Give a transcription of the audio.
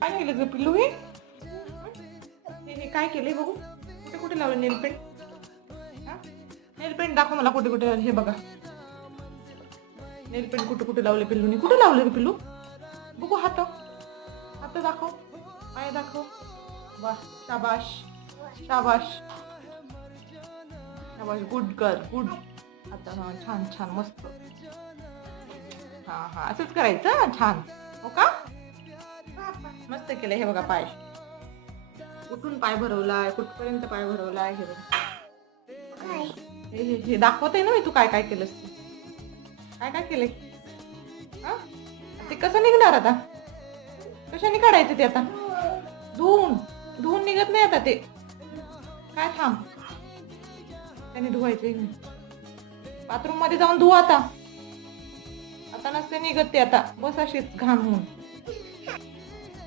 काय केलं ग पिल्लू हे काय केलंय बघू. कुठे कुठे लावलं नेल पेंट. नेल पेंट दाखव मला कुठे कुठे. हे बघा नेल पेंट कुठे कुठे लावले पिल्लूनी. कुठे लावले रे पिल्लू बघू. हात हात दाखव. पाय दाखव. वा शाबाश शाबाश शाबाश. Good girl good. आता हा छान छान मस्त. हा असंच करायचं. छान हो का. मस्त केलं. हे बघा पाय कुठून पाय भरवलाय. कुठपर्यंत पाय भरवलाय. हे बघा हे दाखवते ना मी. तू काय काय केलंस. काय काय केलंय. ते कसं निघणार आता. कशाने काढायचं ते आता. धुवून निघत नाही आता ते. काय थांब त्याने धुवायचे. बाथरूम मध्ये जाऊन धुवा आता. आता नसते निघत ते. आता बस अशीच घाण होऊन.